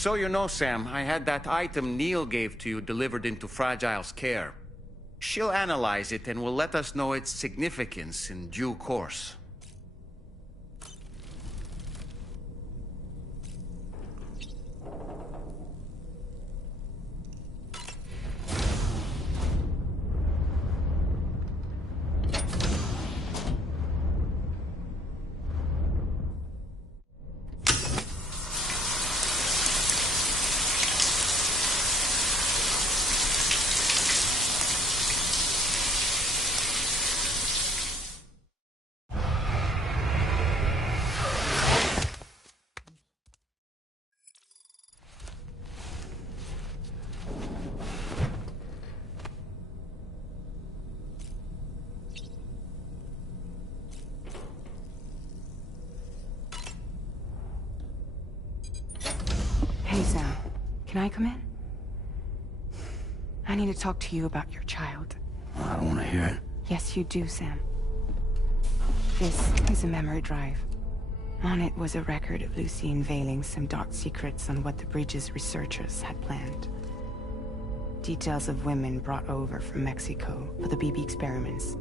So you know, Sam, I had that item Neil gave to you delivered into Fragile's care. She'll analyze it and will let us know its significance in due course. Hey, Sam. Can I come in? I need to talk to you about your child. I don't want to hear it. Yes, you do, Sam. This is a memory drive. On it was a record of Lucy unveiling some dark secrets on what the Bridges researchers had planned. Details of women brought over from Mexico for the BB experiments.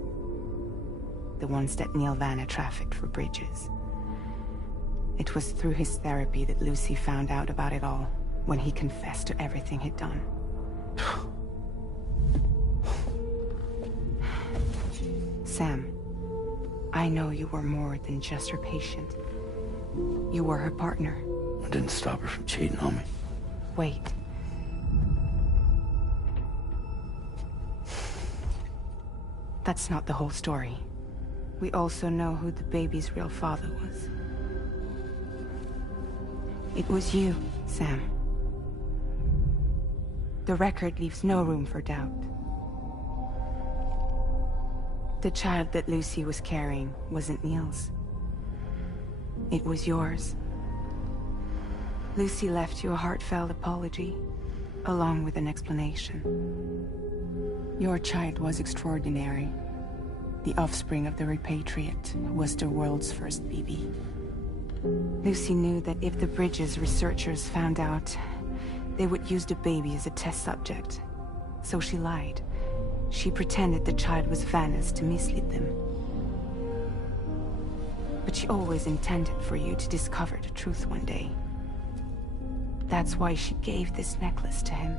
The ones that Neil Vanna trafficked for Bridges. It was through his therapy that Lucy found out about it all, when he confessed to everything he'd done. Sam, I know you were more than just her patient. You were her partner. I didn't stop her from cheating on me. Wait. That's not the whole story. We also know who the baby's real father was. It was you, Sam. The record leaves no room for doubt. The child that Lucy was carrying wasn't Neil's. It was yours. Lucy left you a heartfelt apology, along with an explanation. Your child was extraordinary. The offspring of the repatriate who was the world's first BB. Lucy knew that if the Bridges researchers found out, they would use the baby as a test subject. So she lied. She pretended the child was Vanna's to mislead them. But she always intended for you to discover the truth one day. That's why she gave this necklace to him.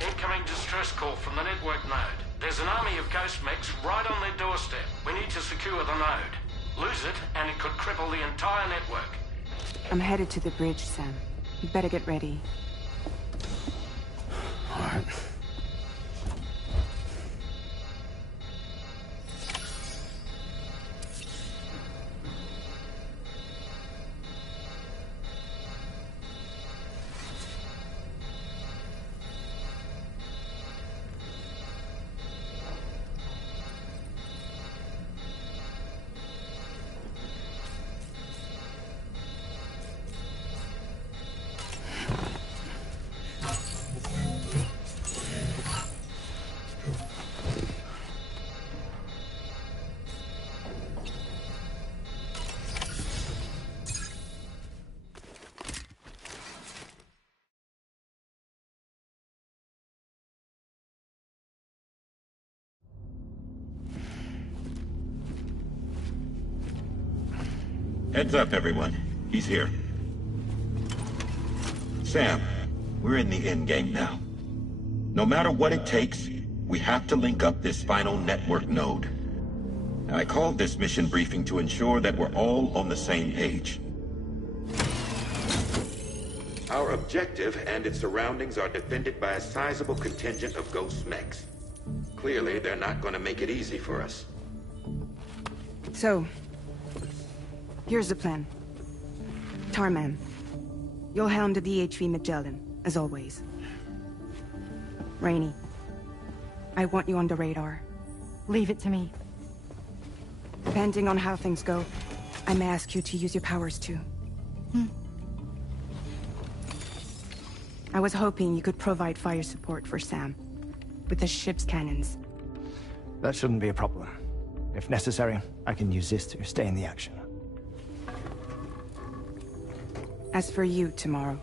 Incoming distress call from the network node. There's an army of ghost mechs right on their doorstep. We need to secure the node. Lose it, and it could cripple the entire network. I'm headed to the bridge, Sam. You better get ready. All right. Heads up, everyone. He's here. Sam, we're in the endgame now. No matter what it takes, we have to link up this final network node. I called this mission briefing to ensure that we're all on the same page. Our objective and its surroundings are defended by a sizable contingent of ghost mechs. Clearly, they're not going to make it easy for us. So, here's the plan. Tarman, you'll helm the DHV Magellan, as always. Rainey, I want you on the radar. Leave it to me. Depending on how things go, I may ask you to use your powers too. I was hoping you could provide fire support for Sam, with the ship's cannons. That shouldn't be a problem. If necessary, I can use this to stay in the action. As for you, tomorrow.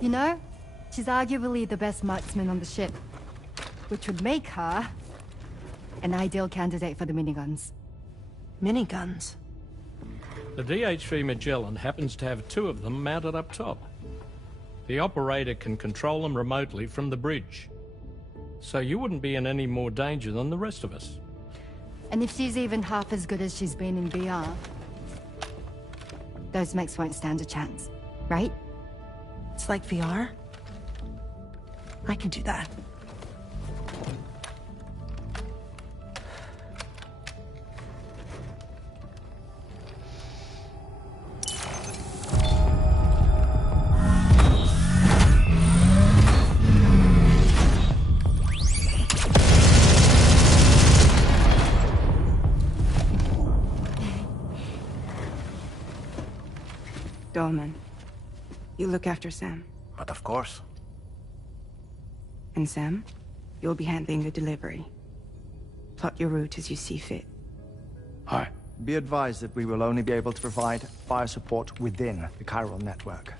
You know, she's arguably the best marksman on the ship, which would make her an ideal candidate for the miniguns. Miniguns? The DH-3 Magellan happens to have 2 of them mounted up top. The operator can control them remotely from the bridge. So you wouldn't be in any more danger than the rest of us. And if she's even half as good as she's been in VR, those mechs won't stand a chance, right? It's like VR? I can do that. Dolman, you look after Sam. But of course. And Sam, you'll be handling the delivery. Plot your route as you see fit. All right. Be advised that we will only be able to provide fire support within the chiral network.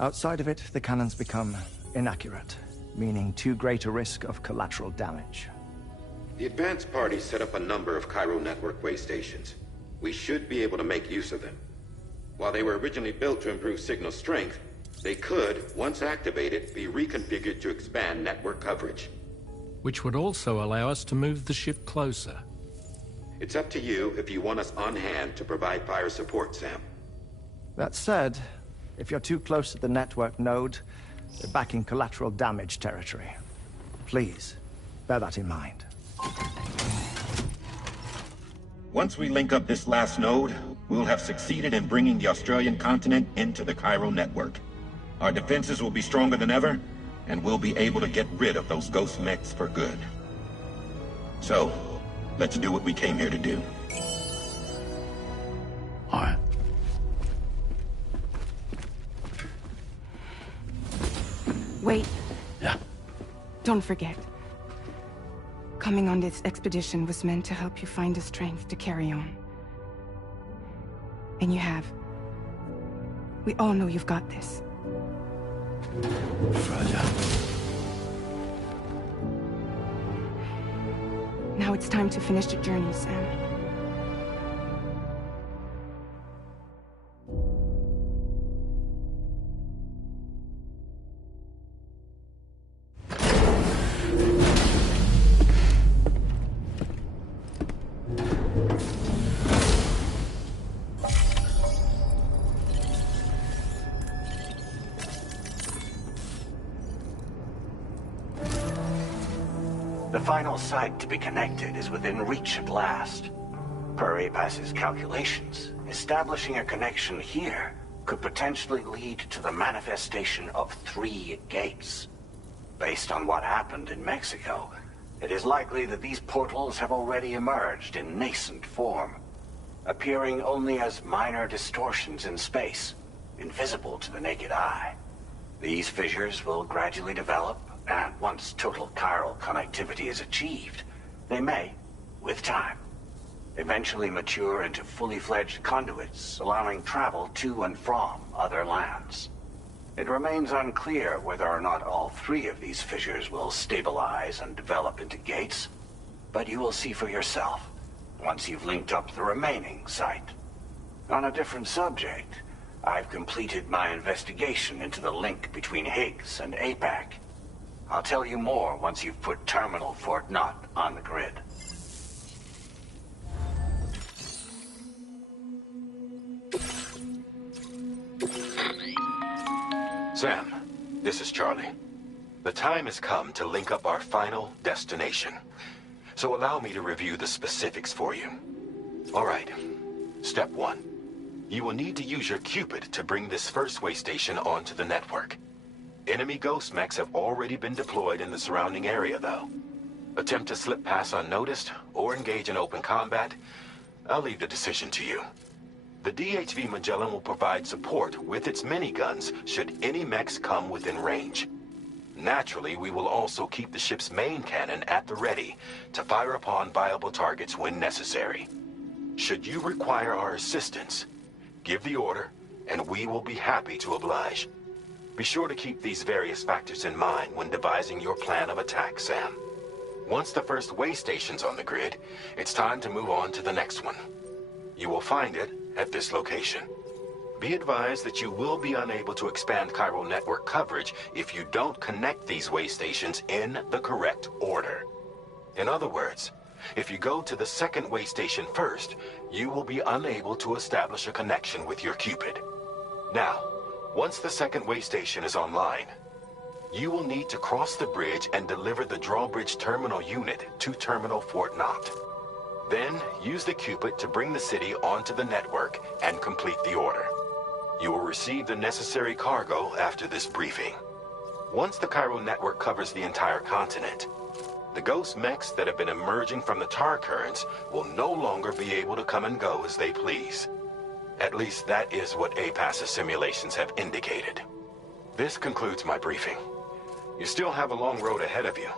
Outside of it, the cannons become inaccurate, meaning too great a risk of collateral damage. The advanced party set up a number of chiral network way stations. We should be able to make use of them. While they were originally built to improve signal strength, they could, once activated, be reconfigured to expand network coverage. Which would also allow us to move the ship closer. It's up to you if you want us on hand to provide fire support, Sam. That said, if you're too close to the network node, you're back in collateral damage territory. Please, bear that in mind. Once we link up this last node, we'll have succeeded in bringing the Australian continent into the chiral network. Our defenses will be stronger than ever, and we'll be able to get rid of those ghost mechs for good. So, let's do what we came here to do. All right. Wait. Yeah. Don't forget. Coming on this expedition was meant to help you find the strength to carry on. And you have. We all know you've got this. Fragile. Now it's time to finish the journey, Sam. The final site to be connected is within reach at last. Per APAS's calculations, establishing a connection here could potentially lead to the manifestation of 3 gates. Based on what happened in Mexico, it is likely that these portals have already emerged in nascent form, appearing only as minor distortions in space, invisible to the naked eye. These fissures will gradually develop, and once total chiral connectivity is achieved, they may, with time, eventually mature into fully fledged conduits, allowing travel to and from other lands. It remains unclear whether or not all 3 of these fissures will stabilize and develop into gates, but you will see for yourself once you've linked up the remaining site. On a different subject, I've completed my investigation into the link between Higgs and APAC. I'll tell you more once you've put Terminal Fort Knott on the grid. Sam, this is Charlie. The time has come to link up our final destination. So allow me to review the specifics for you. All right. Step 1. You will need to use your Cupid to bring this first way station onto the network. Enemy ghost mechs have already been deployed in the surrounding area, though. Attempt to slip past unnoticed or engage in open combat, I'll leave the decision to you. The DHV Magellan will provide support with its miniguns should any mechs come within range. Naturally, we will also keep the ship's main cannon at the ready to fire upon viable targets when necessary. Should you require our assistance, give the order, and we will be happy to oblige. Be sure to keep these various factors in mind when devising your plan of attack, Sam. Once the first way station's on the grid, it's time to move on to the next one. You will find it at this location. Be advised that you will be unable to expand chiral network coverage if you don't connect these way stations in the correct order. In other words, if you go to the second way station first, you will be unable to establish a connection with your Cupid. Now, once the second way station is online, you will need to cross the bridge and deliver the drawbridge terminal unit to Terminal Fort Knott. Then, use the Cupid to bring the city onto the network and complete the order. You will receive the necessary cargo after this briefing. Once the chiral network covers the entire continent, the ghost mechs that have been emerging from the tar currents will no longer be able to come and go as they please. At least that is what APAS's simulations have indicated. This concludes my briefing. You still have a long road ahead of you,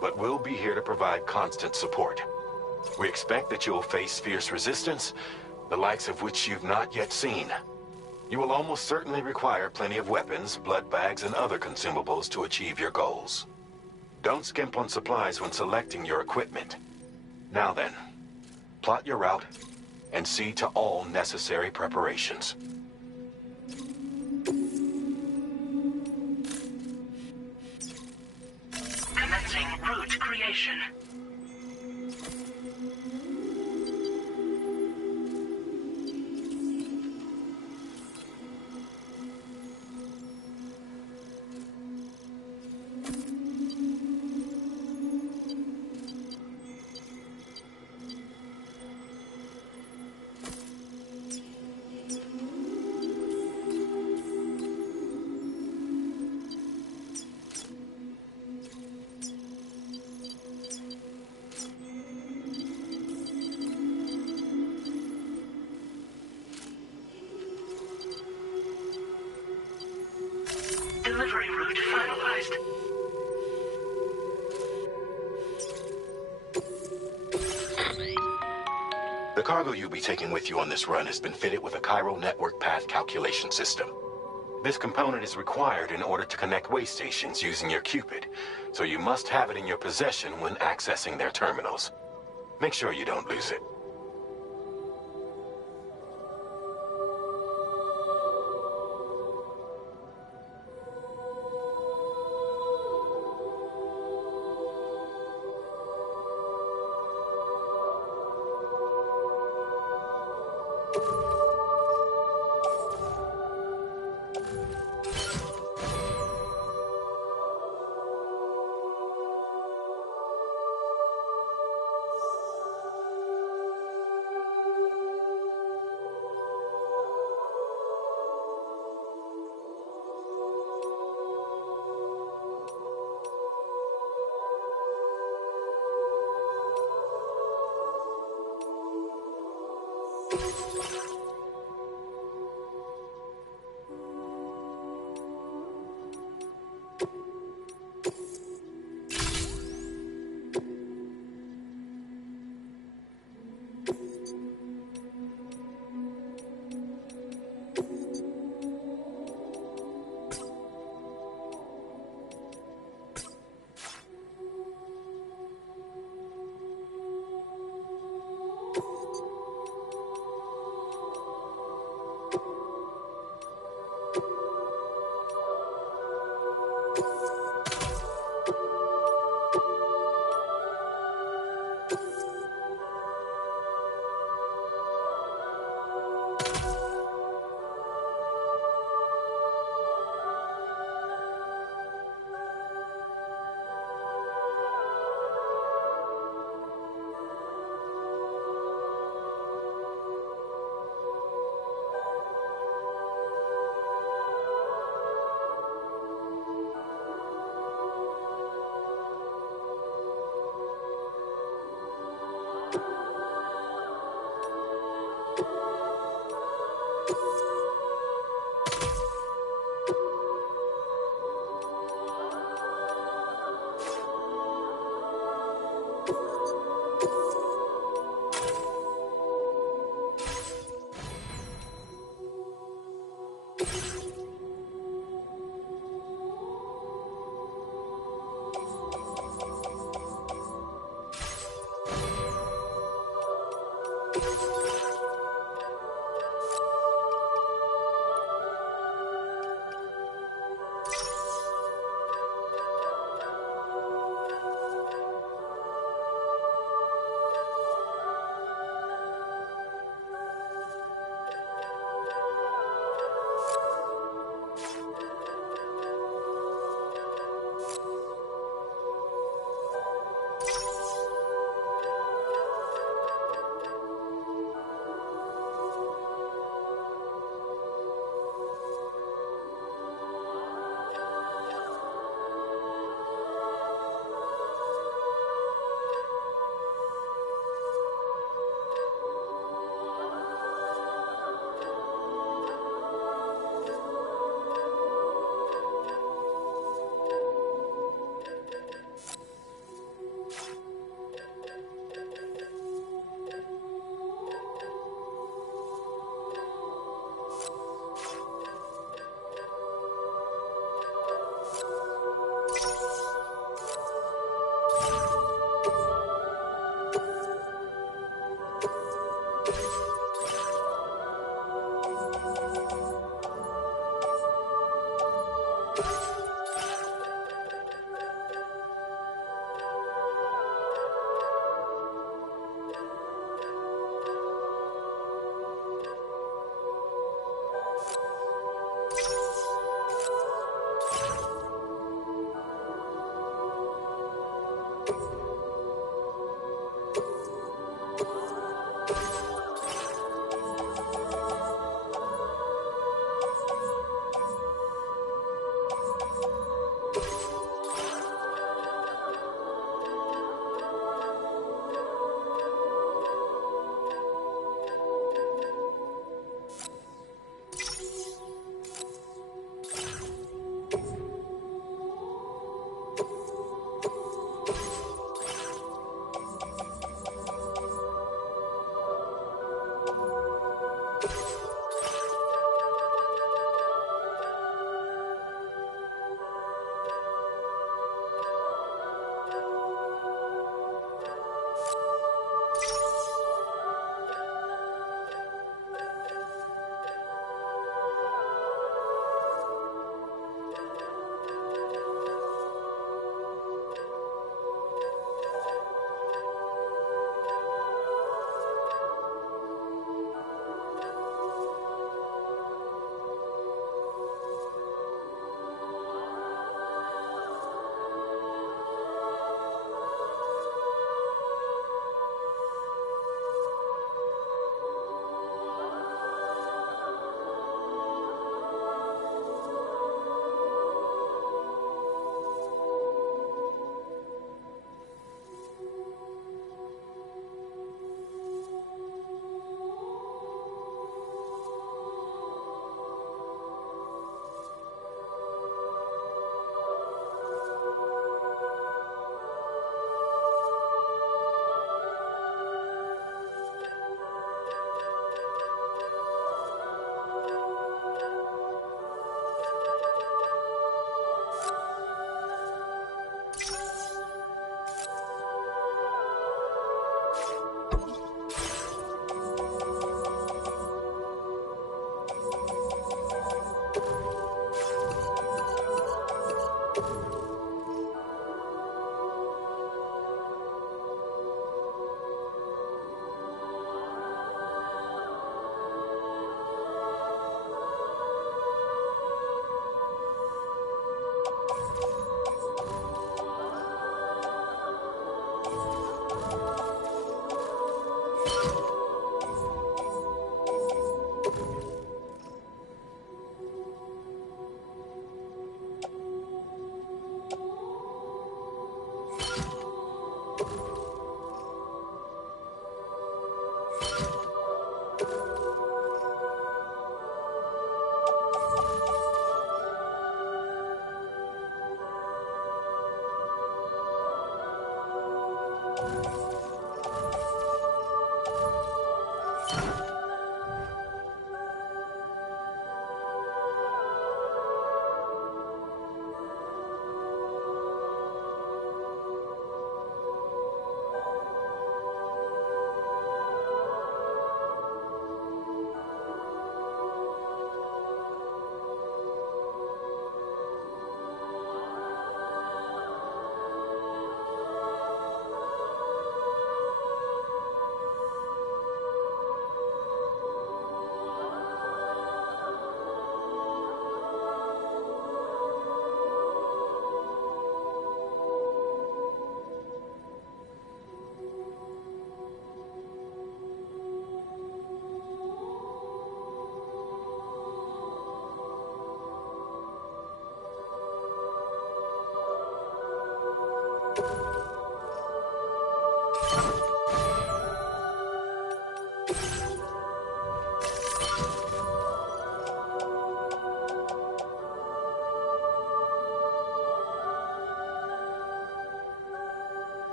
but we'll be here to provide constant support. We expect that you'll face fierce resistance, the likes of which you've not yet seen. You will almost certainly require plenty of weapons, blood bags, and other consumables to achieve your goals. Don't skimp on supplies when selecting your equipment. Now then, plot your route and see to all necessary preparations. Commencing route creation. Delivery route finalized. The cargo you'll be taking with you on this run has been fitted with a chiral network path calculation system. This component is required in order to connect way stations using your Cupid, so you must have it in your possession when accessing their terminals. Make sure you don't lose it.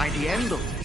By the end of